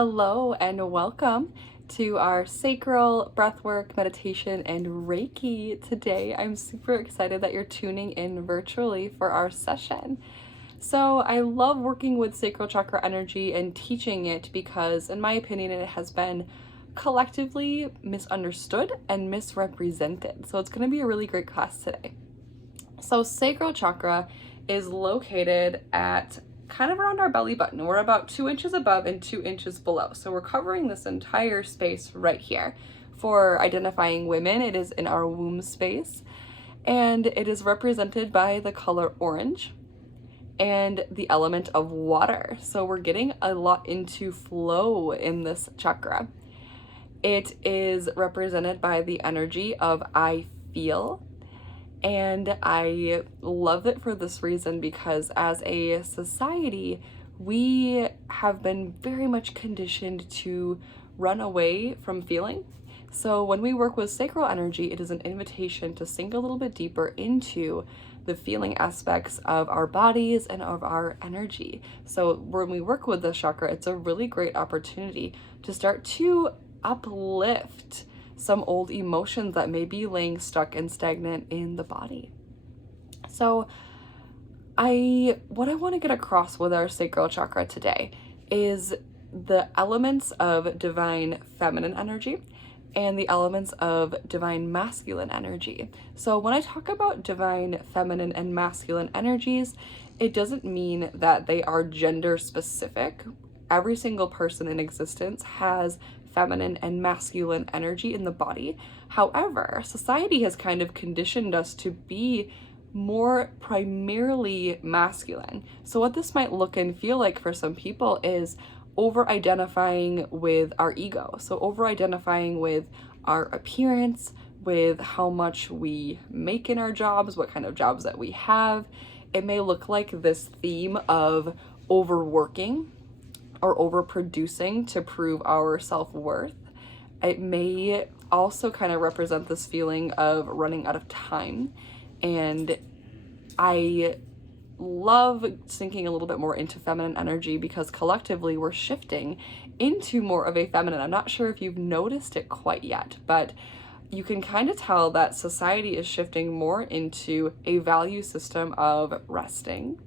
Hello and welcome to our sacral breathwork, meditation, and Reiki today. I'm super excited that you're tuning in virtually for our session. So I love working with sacral chakra energy and teaching it because, in my opinion, it has been collectively misunderstood and misrepresented. So it's going to be a really great class today. So sacral chakra is located at kind of around our belly button. We're about 2 inches above and 2 inches below. So we're covering this entire space right here. For identifying women, it is in our womb space, and it is represented by the color orange and the element of water. So we're getting a lot into flow in this chakra. It is represented by the energy of I feel. And I love it for this reason because as a society, we have been very much conditioned to run away from feeling. So when we work with sacral energy, it is an invitation to sink a little bit deeper into the feeling aspects of our bodies and of our energy. So when we work with this chakra, it's a really great opportunity to start to uplift some old emotions that may be laying stuck and stagnant in the body. So what I want to get across with our sacral chakra today is the elements of divine feminine energy and the elements of divine masculine energy. So when I talk about divine feminine and masculine energies, it doesn't mean that they are gender specific. Every single person in existence has feminine and masculine energy in the body. However, society has kind of conditioned us to be more primarily masculine. So what this might look and feel like for some people is over-identifying with our ego. So over-identifying with our appearance, with how much we make in our jobs, what kind of jobs that we have. It may look like this theme of overworking or overproducing to prove our self-worth. It may also kind of represent this feeling of running out of time. And I love sinking a little bit more into feminine energy because collectively we're shifting into more of a feminine. I'm not sure if you've noticed it quite yet, but you can kind of tell that society is shifting more into a value system of resting,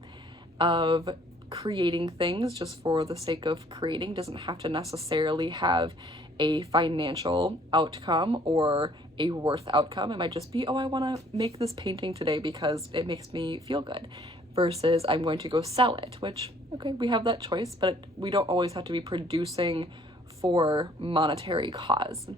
of creating things just for the sake of creating. Doesn't have to necessarily have a financial outcome or a worth outcome. It might just be, oh, I want to make this painting today because it makes me feel good, versus I'm going to go sell it, which, okay, we have that choice, but we don't always have to be producing for monetary cause.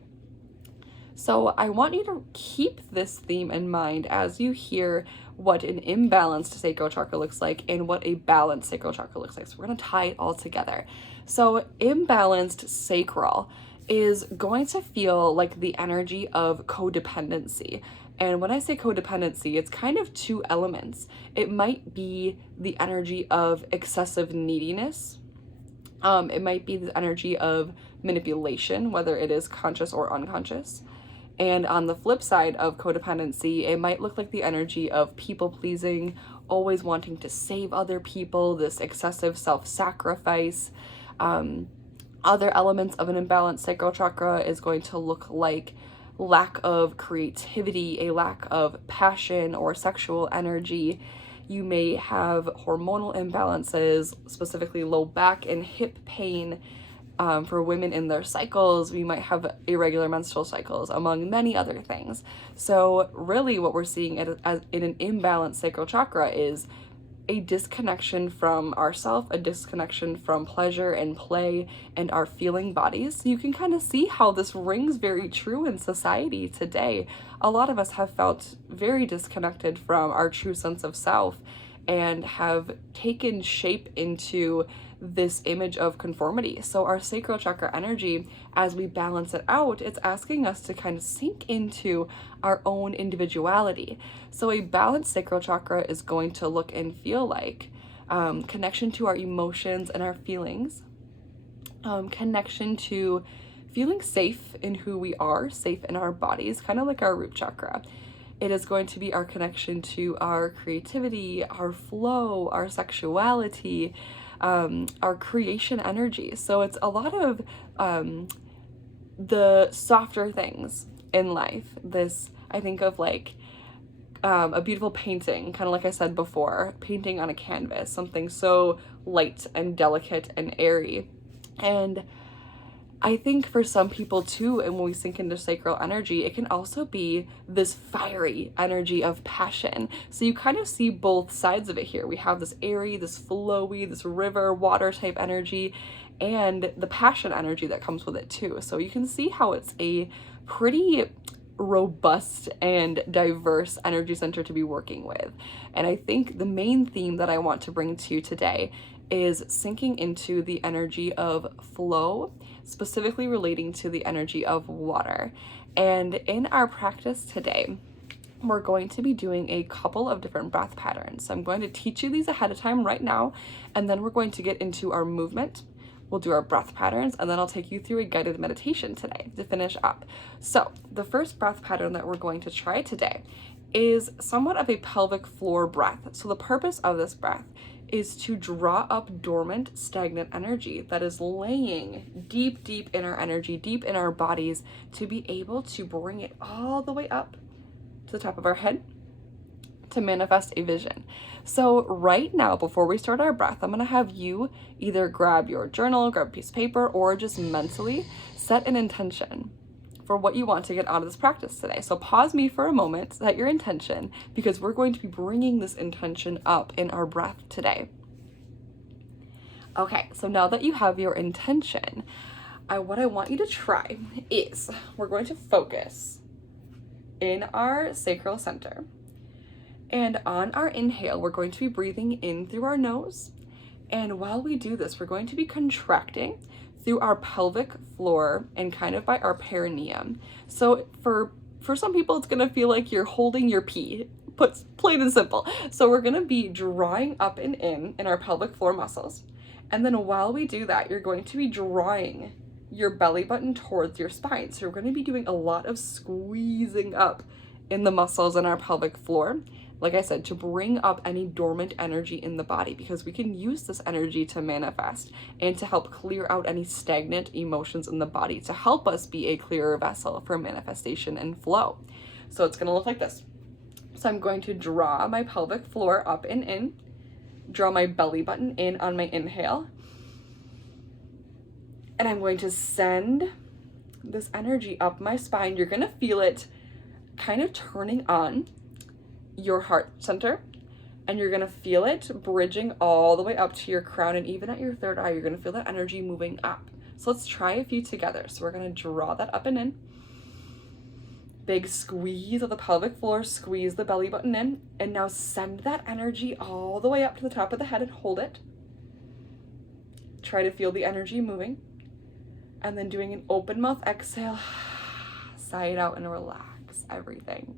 So I want you to keep this theme in mind as you hear what an imbalanced sacral chakra looks like and what a balanced sacral chakra looks like. So we're going to tie it all together. So imbalanced sacral is going to feel like the energy of codependency. And when I say codependency, it's kind of two elements. It might be the energy of excessive neediness. It might be the energy of manipulation, whether it is conscious or unconscious. And on the flip side of codependency, it might look like the energy of people pleasing, always wanting to save other people, this excessive self-sacrifice. Other elements of an imbalanced sacral chakra is going to look like lack of creativity, a lack of passion or sexual energy. You may have hormonal imbalances, specifically low back and hip pain. For women in their cycles, we might have irregular menstrual cycles, among many other things. So really what we're seeing in an imbalanced sacral chakra is a disconnection from ourself, a disconnection from pleasure and play and our feeling bodies. So you can kind of see how this rings very true in society today. A lot of us have felt very disconnected from our true sense of self and have taken shape into this image of conformity. So our sacral chakra energy, as we balance it out, it's asking us to kind of sink into our own individuality. So a balanced sacral chakra is going to look and feel like connection to our emotions and our feelings, connection to feeling safe in who we are, safe in our bodies, kind of like our root chakra. It is going to be our connection to our creativity, our flow, our sexuality, our creation energy. So it's a lot of the softer things in life. This, I think of like a beautiful painting, kind of like I said before, painting on a canvas, something so light and delicate and airy. And I think for some people too, and when we sink into sacral energy, it can also be this fiery energy of passion. So you kind of see both sides of it here. We have this airy, this flowy, this river, water type energy, and the passion energy that comes with it too. So you can see how it's a pretty robust and diverse energy center to be working with. And I think the main theme that I want to bring to you today is sinking into the energy of flow, specifically relating to the energy of water. And in our practice today, we're going to be doing a couple of different breath patterns. So I'm going to teach you these ahead of time right now, and then we're going to get into our movement. We'll do our breath patterns, and then I'll take you through a guided meditation today to finish up. So the first breath pattern that we're going to try today is somewhat of a pelvic floor breath. So the purpose of this breath is to draw up dormant, stagnant energy that is laying deep, deep in our energy, deep in our bodies, to be able to bring it all the way up to the top of our head to manifest a vision. So right now, before we start our breath, I'm gonna have you either grab your journal, grab a piece of paper, or just mentally set an intention for what you want to get out of this practice today. So pause me for a moment, set your intention, because we're going to be bringing this intention up in our breath today. Okay, so now that you have your intention, what I want you to try is we're going to focus in our sacral center. And on our inhale, we're going to be breathing in through our nose. And while we do this, we're going to be contracting through our pelvic floor and kind of by our perineum. So for some people, it's gonna feel like you're holding your pee, plain and simple. So we're gonna be drawing up and in our pelvic floor muscles. And then while we do that, you're going to be drawing your belly button towards your spine. So we're gonna be doing a lot of squeezing up in the muscles in our pelvic floor, like I said, to bring up any dormant energy in the body, because we can use this energy to manifest and to help clear out any stagnant emotions in the body, to help us be a clearer vessel for manifestation and flow. So it's gonna look like this. So I'm going to draw my pelvic floor up and in, draw my belly button in on my inhale, and I'm going to send this energy up my spine. You're gonna feel it kind of turning on your heart center, and you're gonna feel it bridging all the way up to your crown, and even at your third eye, you're gonna feel that energy moving up. So let's try a few together. So we're gonna draw that up and in. Big squeeze of the pelvic floor, squeeze the belly button in, and now send that energy all the way up to the top of the head and hold it. Try to feel the energy moving, and then doing an open mouth exhale, sigh it out and relax everything.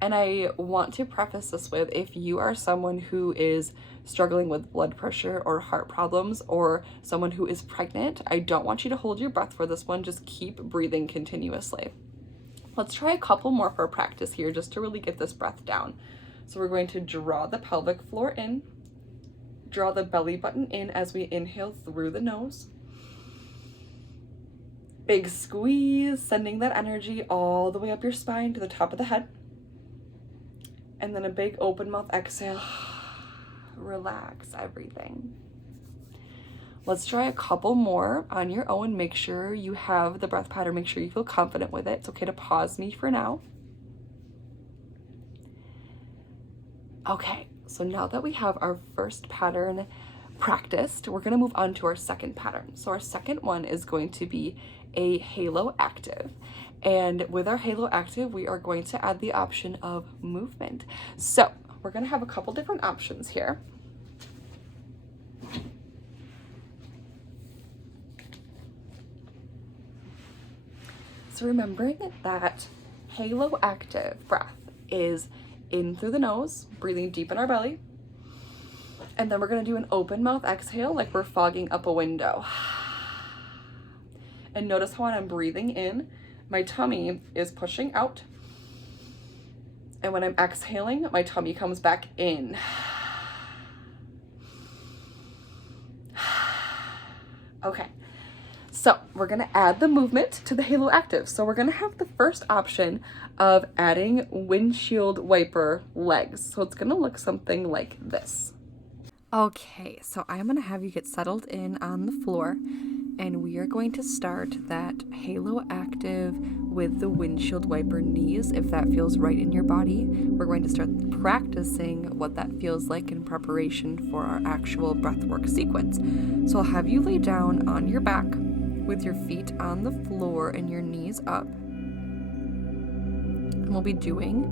And I want to preface this with, if you are someone who is struggling with blood pressure or heart problems, or someone who is pregnant, I don't want you to hold your breath for this one. Just keep breathing continuously. Let's try a couple more for practice here, just to really get this breath down. So we're going to draw the pelvic floor in, draw the belly button in as we inhale through the nose. Big squeeze, sending that energy all the way up your spine to the top of the head. And then a big open mouth exhale, relax everything. Let's try a couple more on your own. Make sure you have the breath pattern, make sure you feel confident with it. It's okay to pause me for now. Okay, so now that we have our first pattern practiced, we're gonna move on to our second pattern. So our second one is going to be a halo active. And with our halo active, we are going to add the option of movement. So we're gonna have a couple different options here. So remembering that halo active breath is in through the nose, breathing deep in our belly. And then we're gonna do an open mouth exhale, like we're fogging up a window. And notice how when I'm breathing in, my tummy is pushing out. And when I'm exhaling, my tummy comes back in. Okay, so we're gonna add the movement to the Halo Active. So we're gonna have the first option of adding windshield wiper legs. So it's gonna look something like this. Okay, so I'm gonna have you get settled in on the floor, and we are going to start that Halo Active with the windshield wiper knees. If that feels right in your body, we're going to start practicing what that feels like in preparation for our actual breathwork sequence. So I'll have you lay down on your back with your feet on the floor and your knees up. And we'll be doing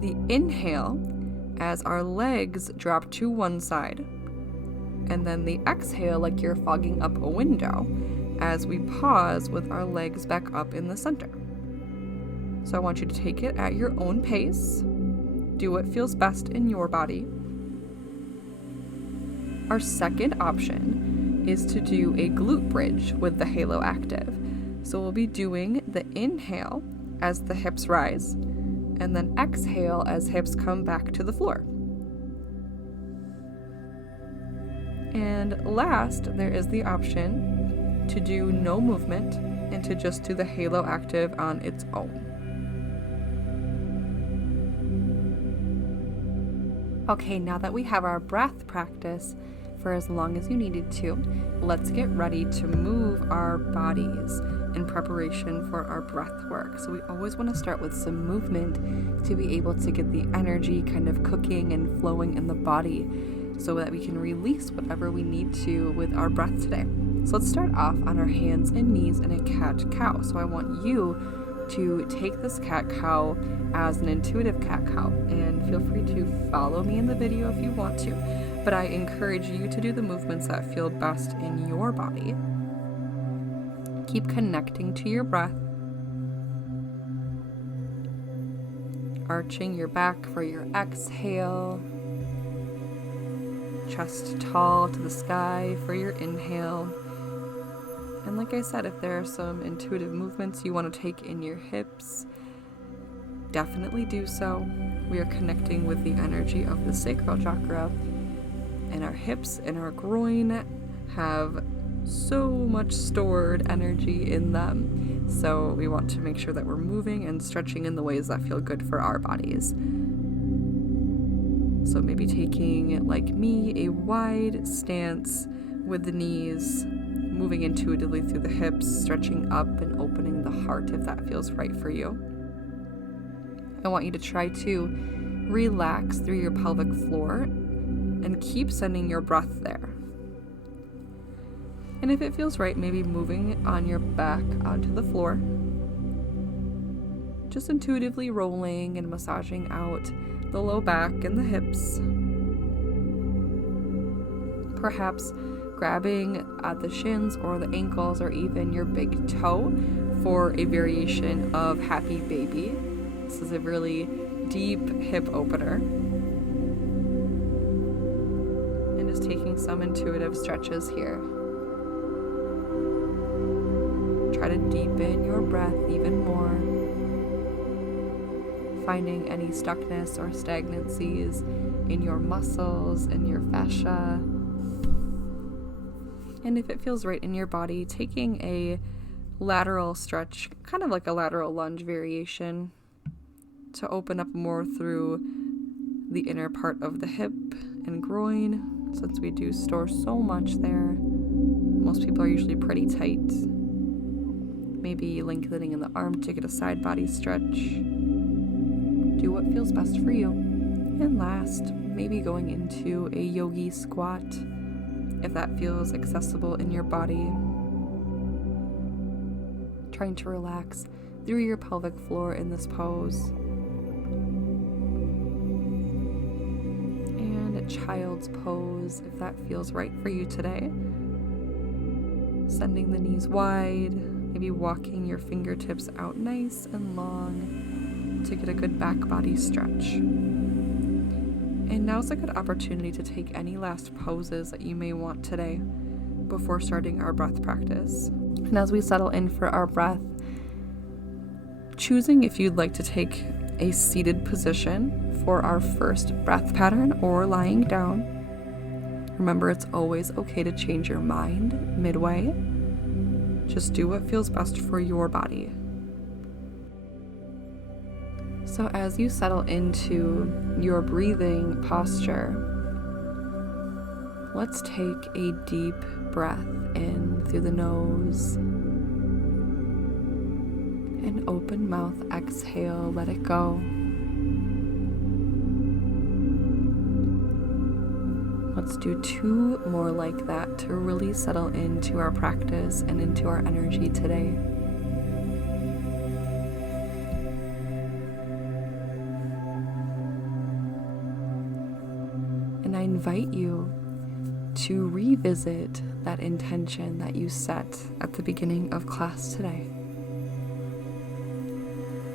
the inhale as our legs drop to one side, and then the exhale like you're fogging up a window as we pause with our legs back up in the center. So I want you to take it at your own pace. Do what feels best in your body. Our second option is to do a glute bridge with the Halo Active. So we'll be doing the inhale as the hips rise, and then exhale as hips come back to the floor. And last, there is the option to do no movement and to just do the Halo Active on its own. Okay, now that we have our breath practice for as long as you needed to, let's get ready to move our bodies in preparation for our breath work. So we always want to start with some movement to be able to get the energy kind of cooking and flowing in the body so that we can release whatever we need to with our breath today. So let's start off on our hands and knees in a cat-cow. So I want you to take this cat-cow as an intuitive cat-cow, and feel free to follow me in the video if you want to, but I encourage you to do the movements that feel best in your body. Keep connecting to your breath, arching your back for your exhale, chest tall to the sky for your inhale. And like I said, if there are some intuitive movements you want to take in your hips, definitely do so. We are connecting with the energy of the Sacral Chakra, and our hips and our groin have so much stored energy in them. So we want to make sure that we're moving and stretching in the ways that feel good for our bodies. So maybe taking, like me, a wide stance with the knees, moving intuitively through the hips, stretching up and opening the heart if that feels right for you. I want you to try to relax through your pelvic floor and keep sending your breath there. And if it feels right, maybe moving on your back onto the floor, just intuitively rolling and massaging out the low back and the hips. Perhaps grabbing at the shins or the ankles or even your big toe for a variation of Happy Baby. This is a really deep hip opener. And just taking some intuitive stretches here. Try to deepen your breath even more, finding any stuckness or stagnancies in your muscles and your fascia. And if it feels right in your body, taking a lateral stretch, kind of like a lateral lunge variation, to open up more through the inner part of the hip and groin, since we do store so much there. Most people are usually pretty tight. Maybe lengthening in the arm to get a side body stretch. Do what feels best for you. And last, maybe going into a yogi squat, if that feels accessible in your body. Trying to relax through your pelvic floor in this pose. And a child's pose, if that feels right for you today. Sending the knees wide, maybe walking your fingertips out nice and long to get a good back body stretch. And now's a good opportunity to take any last poses that you may want today before starting our breath practice. And as we settle in for our breath, choosing if you'd like to take a seated position for our first breath pattern or lying down. Remember, it's always okay to change your mind midway. Just do what feels best for your body. So as you settle into your breathing posture, let's take a deep breath in through the nose. An open mouth exhale, let it go. Let's do 2 more like that to really settle into our practice and into our energy today. And I invite you to revisit that intention that you set at the beginning of class today.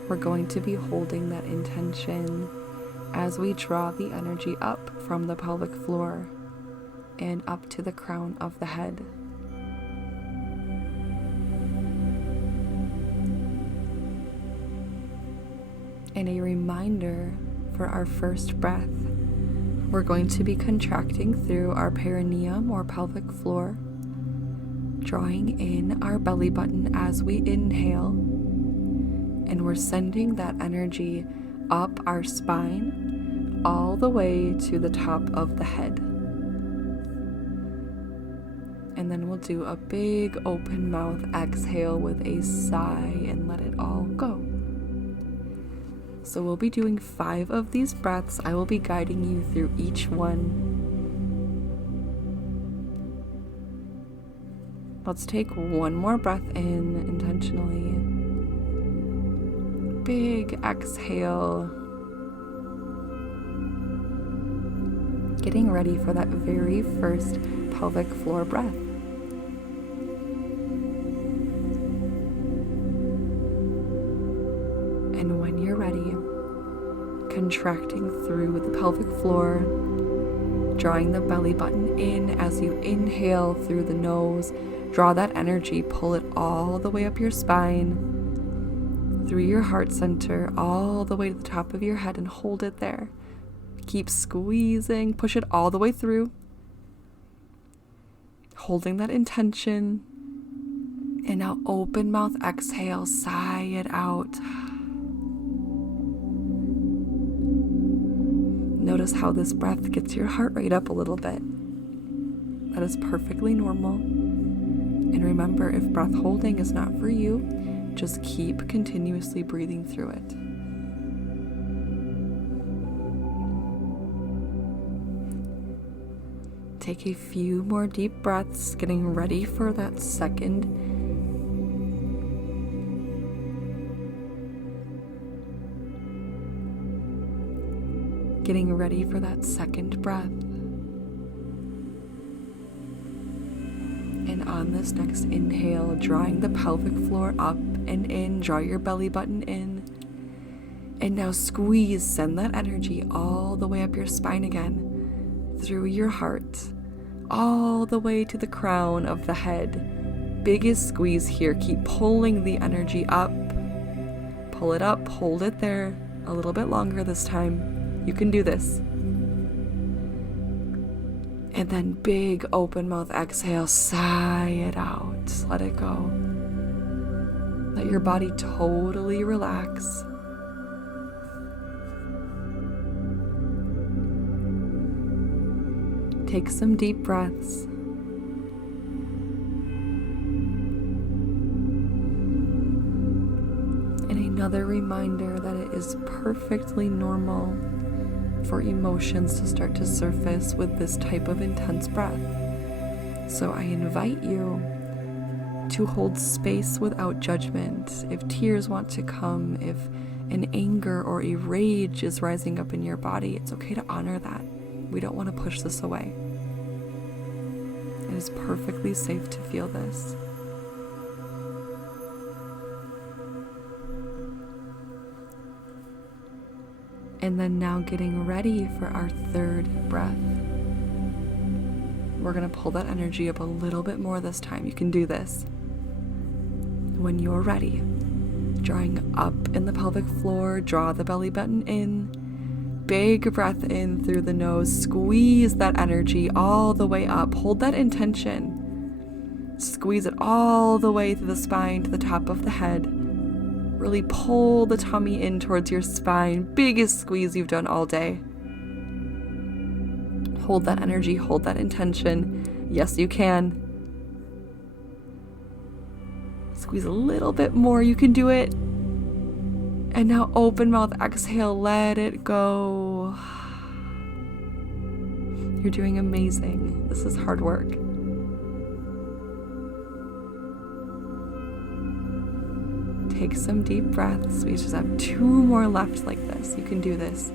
We're going to be holding that intention as we draw the energy up from the pelvic floor and up to the crown of the head. And a reminder for our first breath, we're going to be contracting through our perineum or pelvic floor, drawing in our belly button as we inhale, and we're sending that energy up our spine all the way to the top of the head. And then we'll do a big open mouth exhale with a sigh and let it all go. So we'll be doing 5 of these breaths. I will be guiding you through each one. Let's take 1 more breath in intentionally. Big exhale. Getting ready for that very first pelvic floor breath. And when you're ready, contracting through the pelvic floor, drawing the belly button in as you inhale through the nose. Draw that energy, pull it all the way up your spine, through your heart center, all the way to the top of your head, and hold it there. Keep squeezing, push it all the way through, holding that intention. And now open mouth exhale, sigh it out. Notice how this breath gets your heart rate up a little bit. That is perfectly normal. And remember, if breath holding is not for you, just keep continuously breathing through it. Take a few more deep breaths, getting ready for that second. Getting ready for that second breath. And on this next inhale, drawing the pelvic floor up and in, draw your belly button in. And now squeeze, send that energy all the way up your spine again, through your heart, all the way to the crown of the head. Biggest squeeze here, keep pulling the energy up. Pull it up, hold it there a little bit longer this time. You can do this. And then big open mouth exhale, sigh it out, let it go. Let your body totally relax. Take some deep breaths. And another reminder that it is perfectly normal for emotions to start to surface with this type of intense breath. So I invite you to hold space without judgment. If tears want to come, if an anger or a rage is rising up in your body, it's okay to honor that. We don't want to push this away. It is perfectly safe to feel this. And then now getting ready for our third breath. We're going to pull that energy up a little bit more this time. You can do this. When you're ready, drawing up in the pelvic floor, draw the belly button in, big breath in through the nose. Squeeze that energy all the way up. Hold that intention. Squeeze it all the way through the spine to the top of the head. Really pull the tummy in towards your spine. Biggest squeeze you've done all day. Hold that energy, hold that intention. Yes, you can. Squeeze a little bit more, you can do it. And now open mouth, exhale, let it go. You're doing amazing. This is hard work. Take some deep breaths. We just have 2 more left like this. You can do this.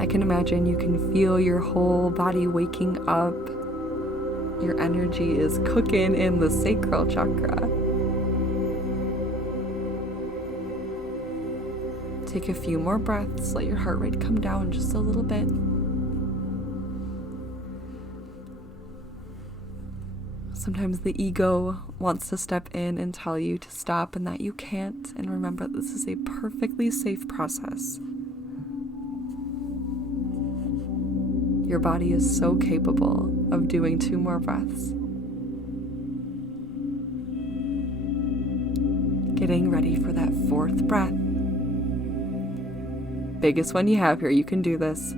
I can imagine you can feel your whole body waking up. Your energy is cooking in the sacral chakra. Take a few more breaths. Let your heart rate come down just a little bit. Sometimes the ego wants to step in and tell you to stop and that you can't. And remember, this is a perfectly safe process. Your body is so capable of doing 2 more breaths. Getting ready for that 4th breath. Biggest one you have here, you can do this.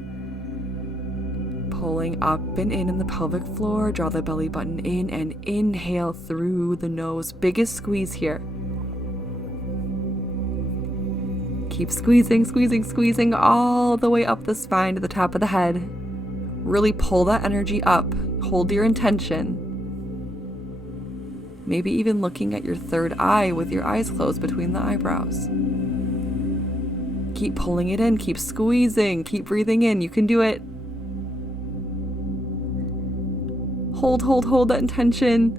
Pulling up and in the pelvic floor, draw the belly button in and inhale through the nose. Biggest squeeze here. Keep squeezing, squeezing, squeezing all the way up the spine to the top of the head. Really pull that energy up. Hold your intention. Maybe even looking at your 3rd eye with your eyes closed between the eyebrows. Keep pulling it in. Keep squeezing. Keep breathing in. You can do it. Hold that intention.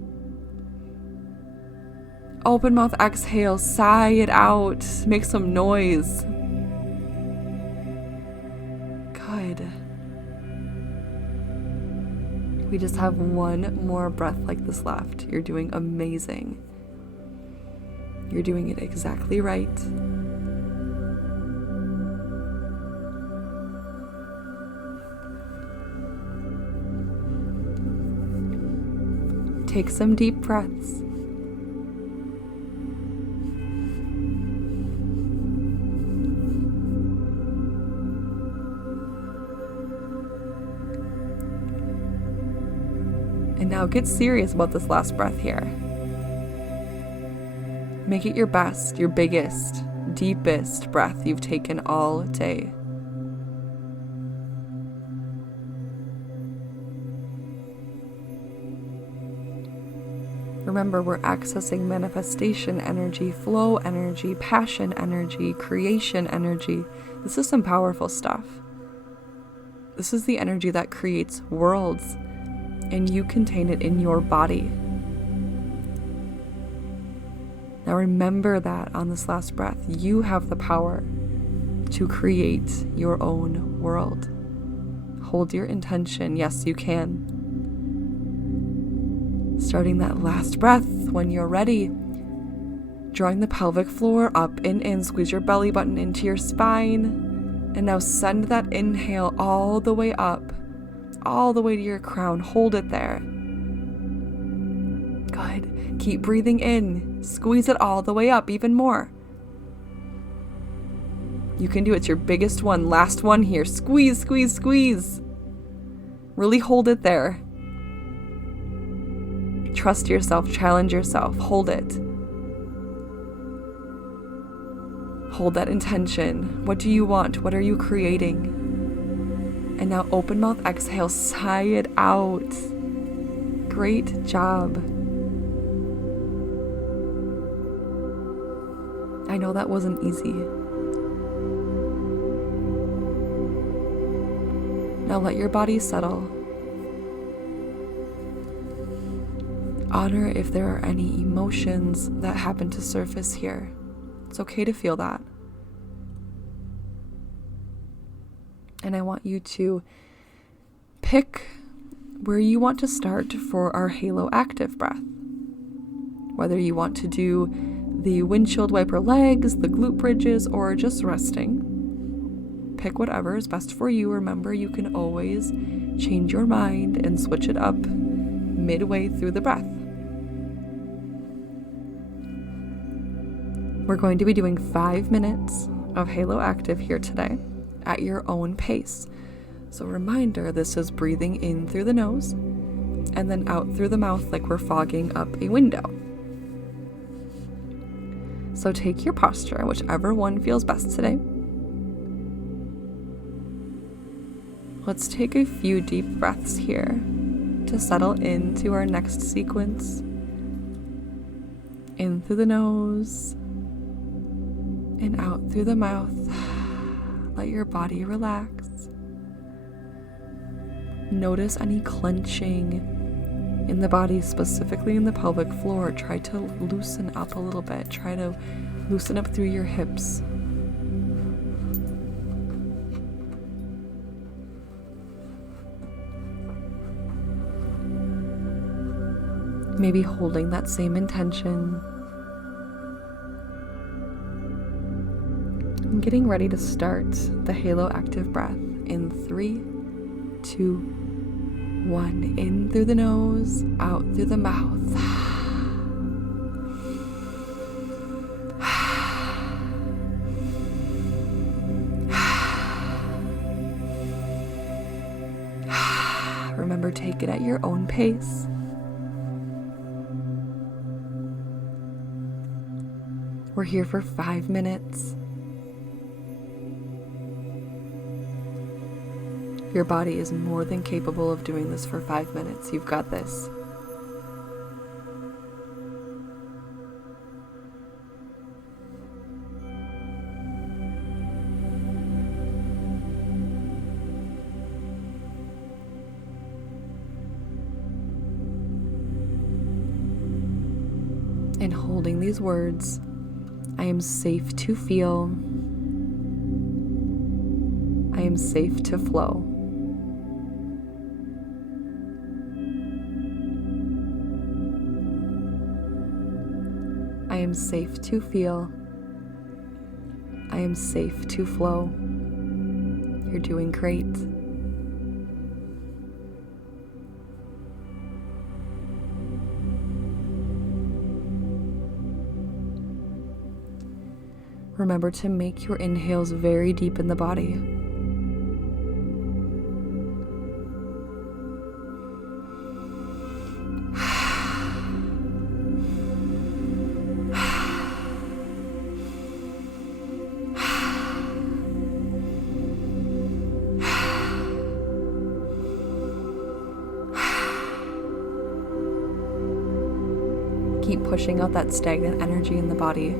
Open mouth, exhale. Sigh it out. Make some noise. Good. We just have 1 more breath like this left. You're doing amazing. You're doing it exactly right. Take some deep breaths. And now get serious about this last breath here. Make it your best, your biggest, deepest breath you've taken all day. Remember, we're accessing manifestation energy, flow energy, passion energy, creation energy. This is some powerful stuff. This is the energy that creates worlds, and you contain it in your body. Now remember that on this last breath, you have the power to create your own world. Hold your intention. Yes, you can. Starting that last breath when you're ready. Drawing the pelvic floor up and in. Squeeze your belly button into your spine. And now send that inhale all the way up. All the way to your crown. Hold it there. Good. Keep breathing in. Squeeze it all the way up, even more. You can do it. It's your biggest one. Last one here. Squeeze, squeeze, squeeze. Really hold it there. Trust yourself. Challenge yourself. Hold it. Hold that intention. What do you want? What are you creating? And now open mouth, exhale, sigh it out. Great job. I know that wasn't easy. Now let your body settle. Honor if there are any emotions that happen to surface here. It's okay to feel that. And I want you to pick where you want to start for our halo active breath. Whether you want to do the windshield wiper legs, the glute bridges, or just resting. Pick whatever is best for you. Remember, you can always change your mind and switch it up midway through the breath. We're going to be doing 5 minutes of Halo Active here today at your own pace. So reminder, this is breathing in through the nose and then out through the mouth like we're fogging up a window. So take your posture, whichever one feels best today. Let's take a few deep breaths here to settle into our next sequence. In through the nose and out through the mouth. Let your body relax. Notice any clenching in the body, specifically in the pelvic floor. Try to loosen up a little bit. Try to loosen up through your hips. Maybe holding that same intention. And getting ready to start the Halo Active breath in 3, 2, 1. In through the nose, out through the mouth. Remember, take it at your own pace. We're here for 5 minutes. Your body is more than capable of doing this for 5 minutes. You've got this. And holding these words, I am safe to feel. I am safe to flow. I am safe to feel. I am safe to flow. You're doing great. Remember to make your inhales very deep in the body. Keep pushing out that stagnant energy in the body.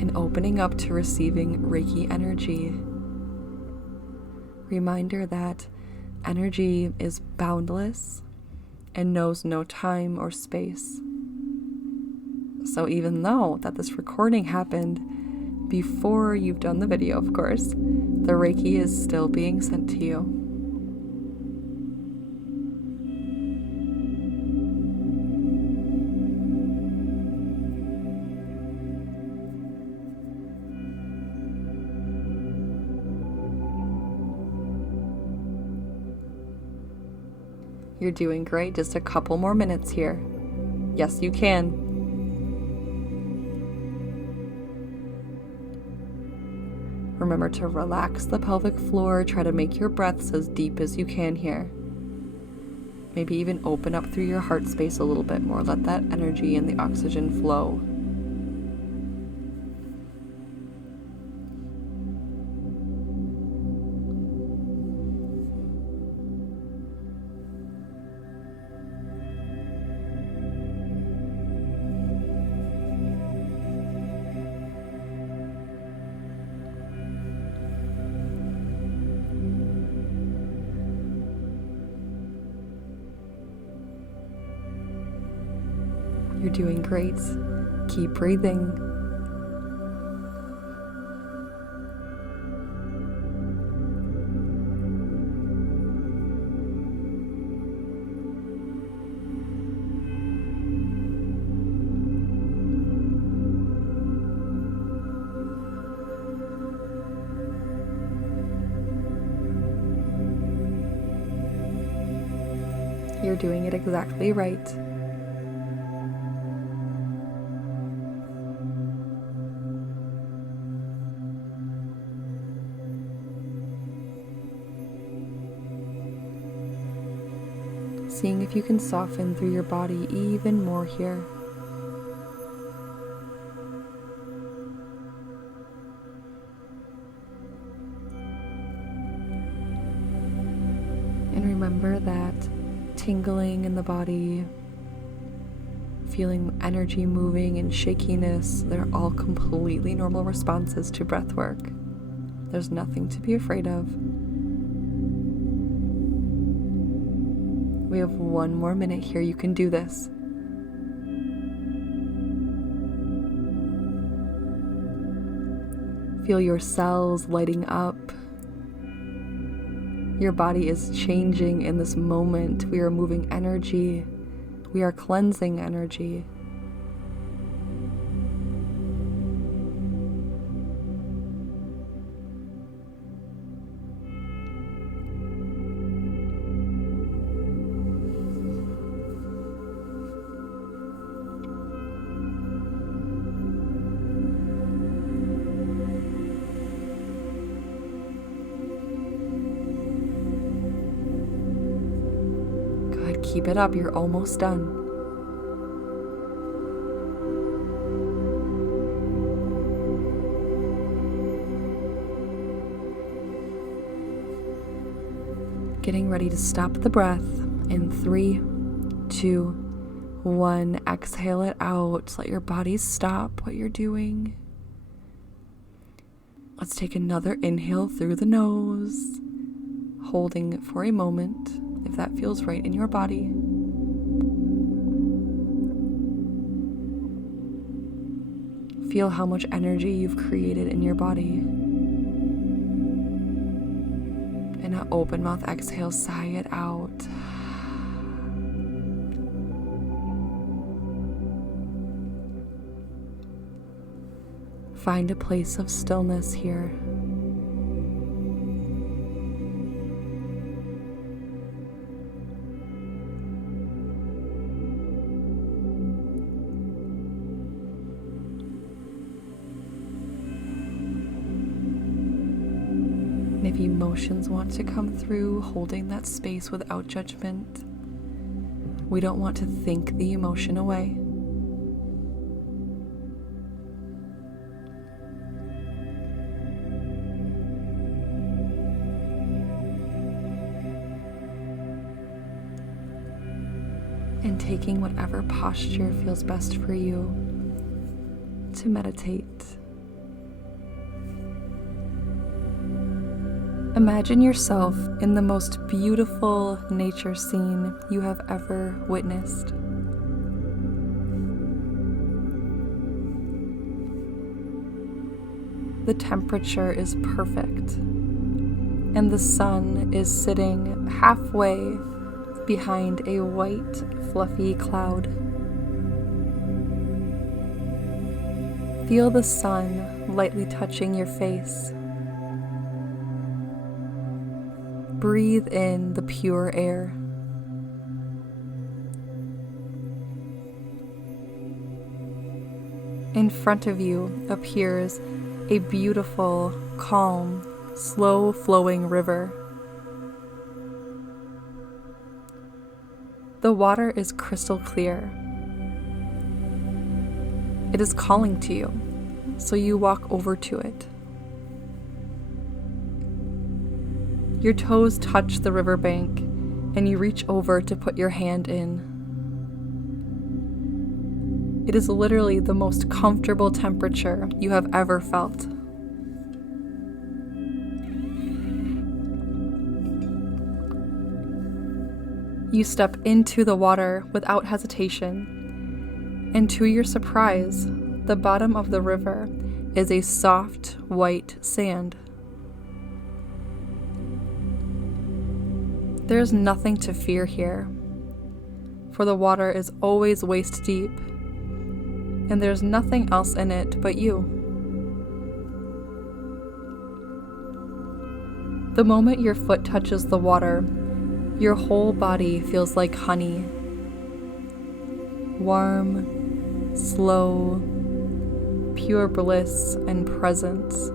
And opening up to receiving Reiki energy. Reminder that energy is boundless and knows no time or space. So even though that this recording happened before you've done the video, of course, the Reiki is still being sent to you. You're doing great. Just a couple more minutes here. Yes, you can. Remember to relax the pelvic floor. Try to make your breaths as deep as you can here. Maybe even open up through your heart space a little bit more. Let that energy and the oxygen flow. You're doing great. Keep breathing. doing it exactly right. Seeing if you can soften through your body even more here. And remember that tingling in the body, feeling energy moving and shakiness, they're all completely normal responses to breath work. There's nothing to be afraid of. We have 1 more minute here. You can do this. Feel your cells lighting up. Your body is changing in this moment. We are moving energy. We are cleansing energy. Keep it up, you're almost done. Getting ready to stop the breath in 3, 2, 1. Exhale it out. Let your body stop what you're doing. Let's take another inhale through the nose, holding it for a moment, if that feels right in your body. Feel how much energy you've created in your body. And an open mouth exhale, sigh it out. Find a place of stillness here. And if emotions want to come through, holding that space without judgment. We don't want to think the emotion away. And taking whatever posture feels best for you to meditate. Imagine yourself in the most beautiful nature scene you have ever witnessed. The temperature is perfect, and the sun is sitting halfway behind a white, fluffy cloud. Feel the sun lightly touching your face. Breathe in the pure air. In front of you appears a beautiful, calm, slow-flowing river. The water is crystal clear. It is calling to you, so you walk over to it. Your toes touch the riverbank, and you reach over to put your hand in. It is literally the most comfortable temperature you have ever felt. You step into the water without hesitation, and to your surprise, the bottom of the river is a soft, white sand. There is nothing to fear here, for the water is always waist deep, and there's nothing else in it but you. The moment your foot touches the water, Your whole body feels like honey, warm, slow, pure bliss and presence.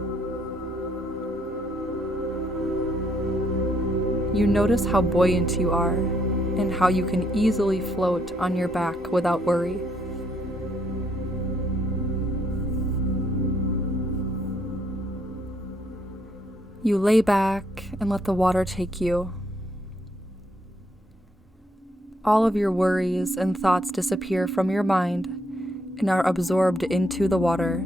You notice how buoyant you are and how you can easily float on your back without worry. You lay back and let the water take you. All of your worries and thoughts disappear from your mind and are absorbed into the water.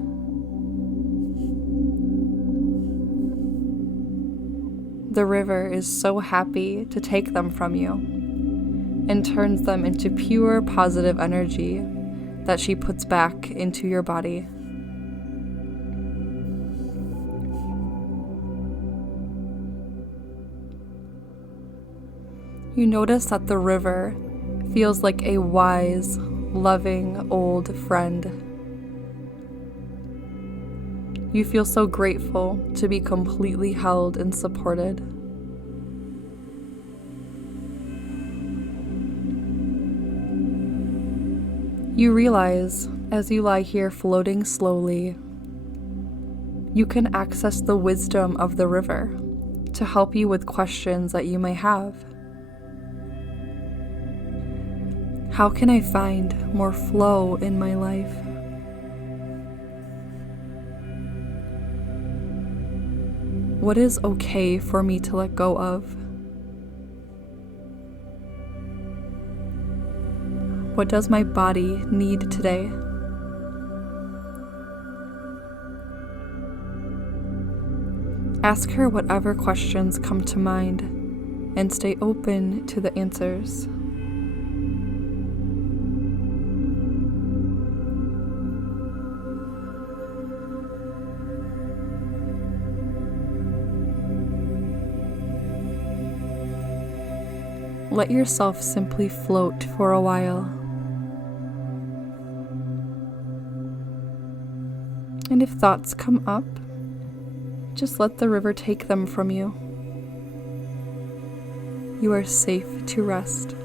The river is so happy to take them from you and turns them into pure positive energy that she puts back into your body. You notice that the river feels like a wise, loving old friend. You feel so grateful to be completely held and supported. You realize, as you lie here floating slowly, you can access the wisdom of the river to help you with questions that you may have. How can I find more flow in my life? What is okay for me to let go of? What does my body need today? Ask her whatever questions come to mind and stay open to the answers. Let yourself simply float for a while. And if thoughts come up, just let the river take them from you. You are safe to rest.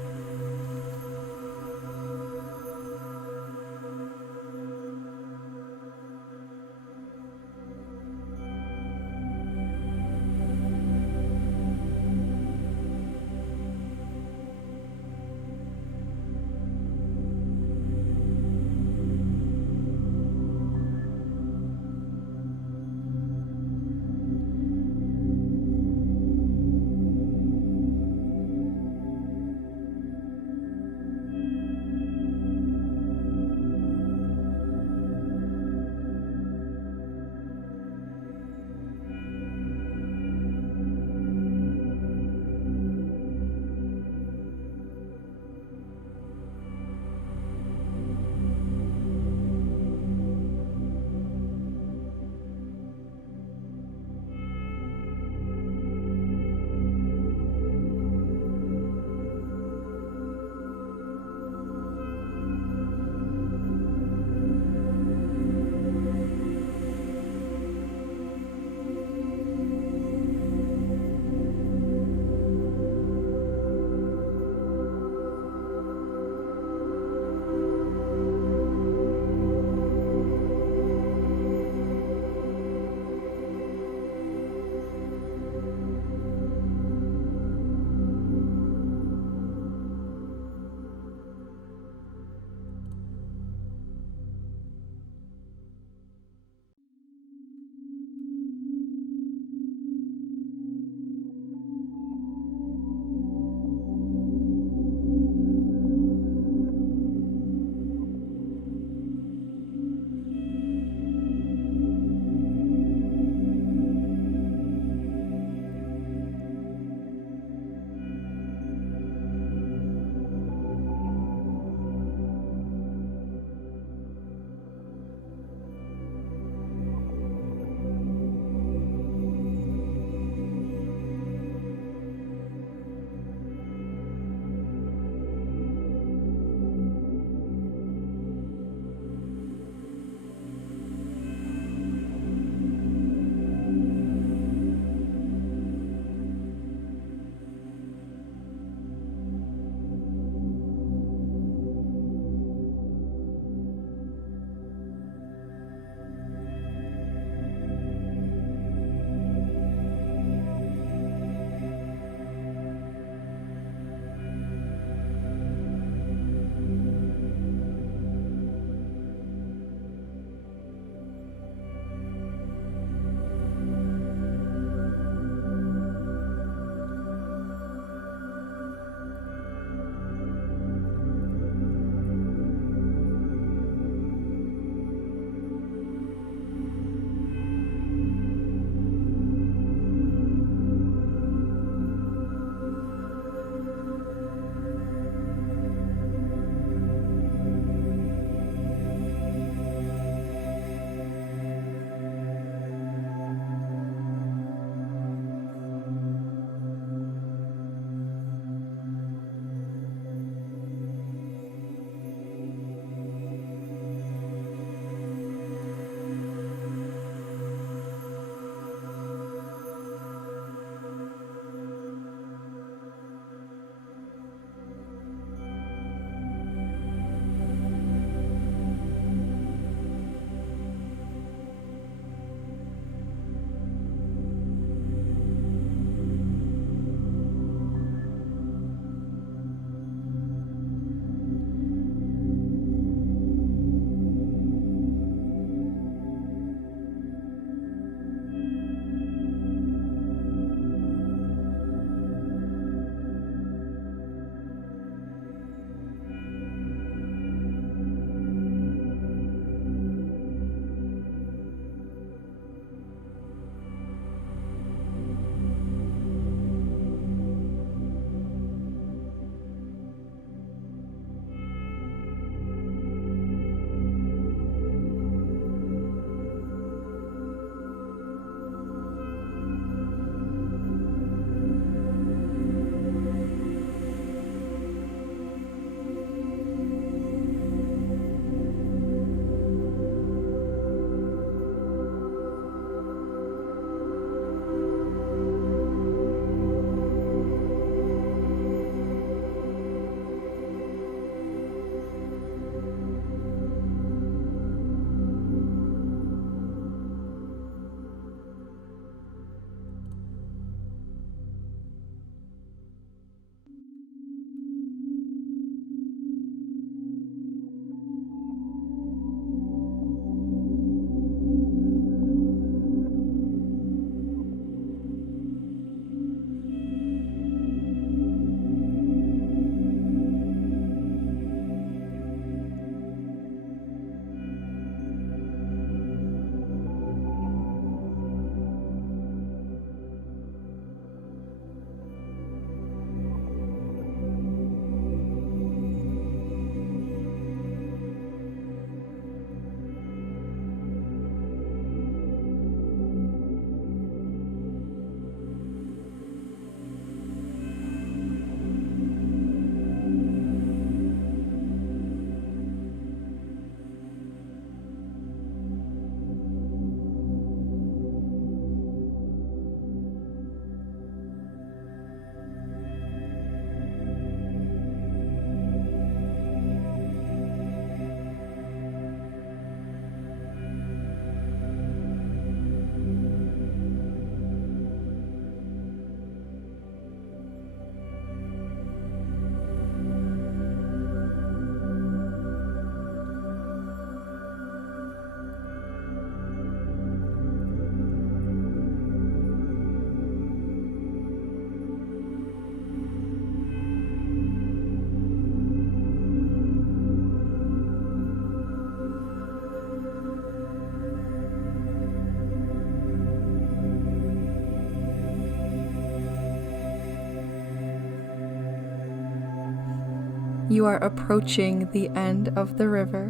You are approaching the end of the river,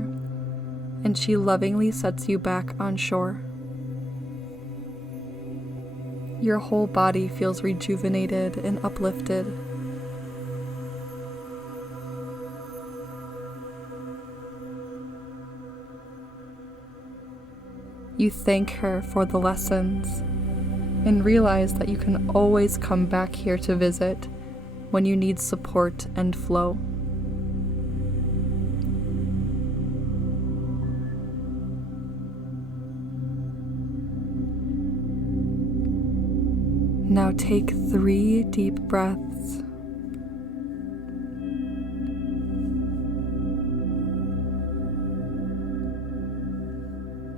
and she lovingly sets you back on shore. Your whole body feels rejuvenated and uplifted. You thank her for the lessons and realize that you can always come back here to visit when you need support and flow. Now take 3 deep breaths.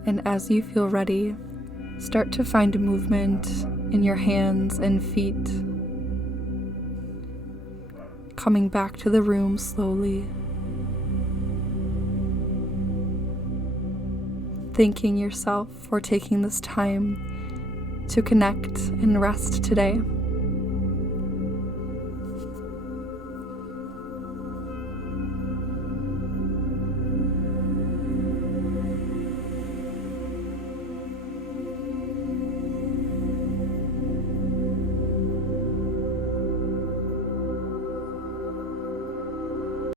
And as you feel ready, start to find movement in your hands and feet. Coming back to the room slowly. Thanking yourself for taking this time to connect and rest today.